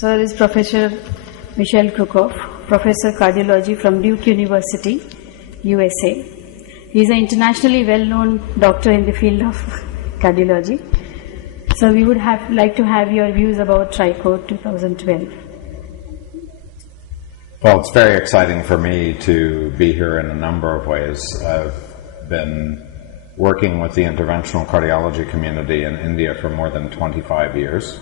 Sir is Professor Michael Krucoff, Professor Cardiology from Duke University, USA. He is an internationally well-known doctor in the field of cardiology. So we would like to have your views about TRICO 2012. Well, it's very exciting for me to be here in a number of ways. I've been working with the interventional cardiology community in India for more than 25 years.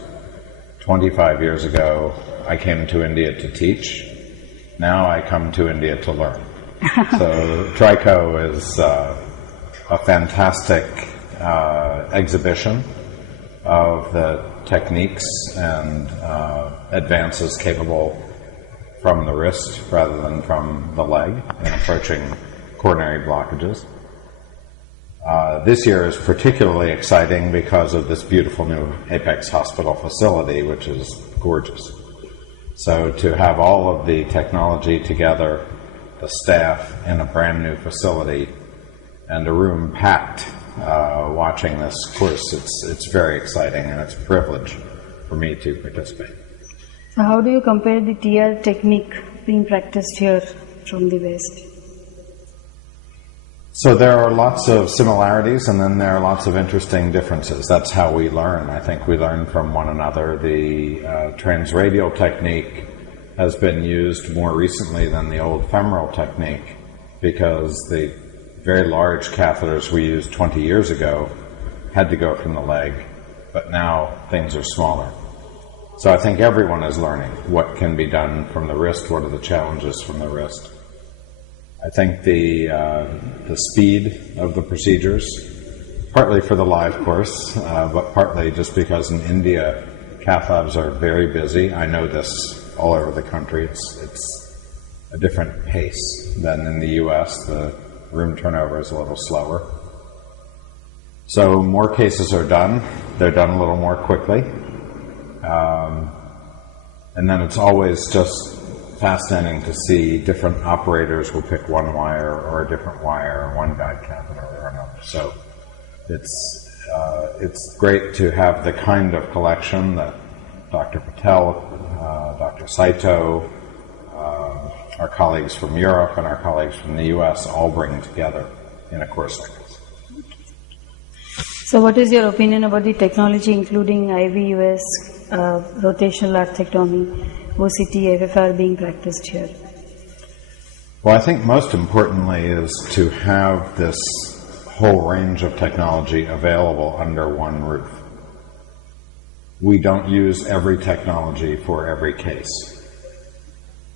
25 years ago, I came to India to teach. Now I come to India to learn. So TRICO is a fantastic exhibition of the techniques and advances capable from the wrist rather than from the leg in approaching coronary blockages. This year is particularly exciting because of this beautiful new Apex Hospital facility, which is gorgeous. So to have all of the technology together, the staff in a brand new facility, and a room packed watching this course, it's very exciting, and it's a privilege for me to participate. So how do you compare the TR technique being practiced here from the West? So there are lots of similarities, and then there are lots of interesting differences. That's how we learn. I think we learn from one another. The transradial technique has been used more recently than the old femoral technique because the very large catheters we used 20 years ago had to go from the leg, but now things are smaller. So I think everyone is learning what can be done from the wrist, what are the challenges from the wrist. I think the speed of the procedures, partly for the live course, but partly just because in India, cath labs are very busy. I know this all over the country. It's a different pace than in the US. The room turnover is a little slower. So more cases are done. They're done a little more quickly. And then it's always just fascinating to see different operators will pick one wire or a different wire, or one guide catheter or another. So it's great to have the kind of collection that Dr. Patel, Dr. Saito, our colleagues from Europe and our colleagues from the US all bring together in a course like this. So what is your opinion about the technology including IVUS, rotational arthrectomy, OCT, FFR being practiced here? Well, I think most importantly is to have this whole range of technology available under one roof. We don't use every technology for every case.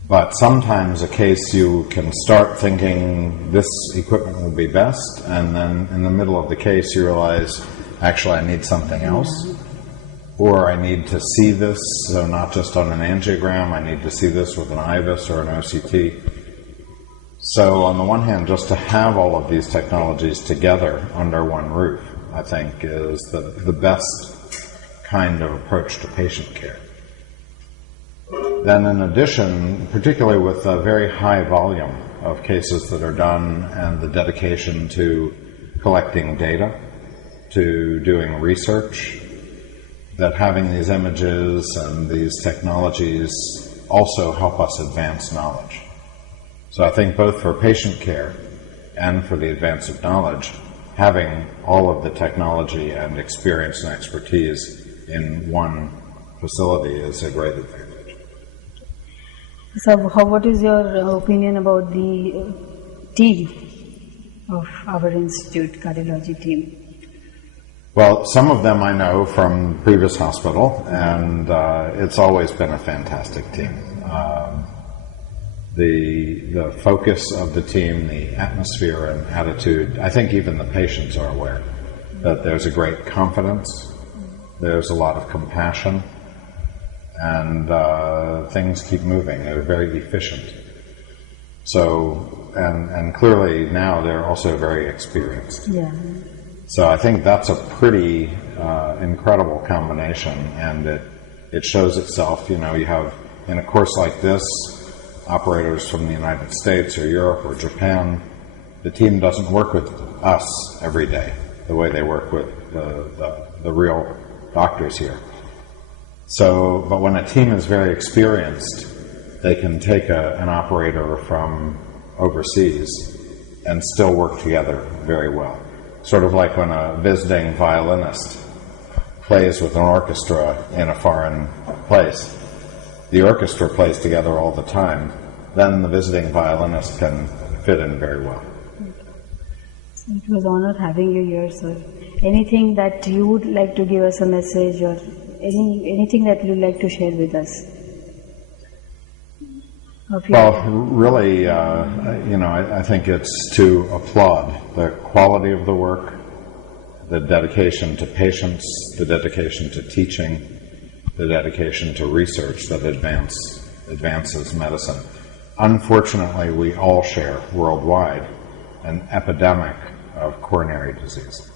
But sometimes a case you can start thinking this equipment will be best, and then in the middle of the case you realize, actually I need something else. Or I need to see this, so not just on an angiogram, I need to see this with an IVUS or an OCT. So on the one hand, just to have all of these technologies together under one roof, I think is the best kind of approach to patient care. Then in addition, particularly with a very high volume of cases that are done and the dedication to collecting data, to doing research, that having these images and these technologies also help us advance knowledge. So I think both for patient care and for the advance of knowledge, having all of the technology and experience and expertise in one facility is a great advantage. So what is your opinion about the team of our institute, cardiology team? Well, some of them I know from previous hospital, and it's always been a fantastic team. The focus of the team, the atmosphere and attitude, I think even the patients are aware that there's a great confidence, there's a lot of compassion, and things keep moving. They're very efficient. So, and clearly now they're also very experienced. Yeah. So I think that's a pretty incredible combination, and it shows itself. You know, you have, in a course like this, operators from the United States or Europe or Japan. The team doesn't work with us every day the way they work with the real doctors here. So, but when a team is very experienced, they can take an operator from overseas and still work together very well. Sort of like when a visiting violinist plays with an orchestra in a foreign place. The orchestra plays together all the time, then the visiting violinist can fit in very well. It was an honor having you here, sir. Anything that you would like to give us a message, or anything that you'd like to share with us? Well, really, I think it's to applaud the quality of the work, the dedication to patients, the dedication to teaching, the dedication to research that advances medicine. Unfortunately, we all share worldwide an epidemic of coronary disease.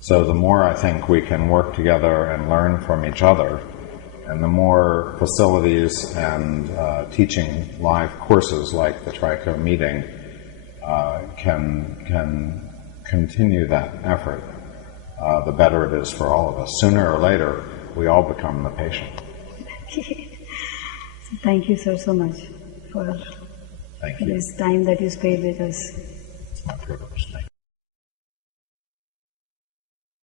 So the more I think we can work together and learn from each other, and the more facilities and teaching live courses like the TRICO meeting can continue that effort, the better it is for all of us. Sooner or later, we all become the patient. So thank you, sir, so much for Thank you. this time that you spent with us. It's my privilege. Thank you.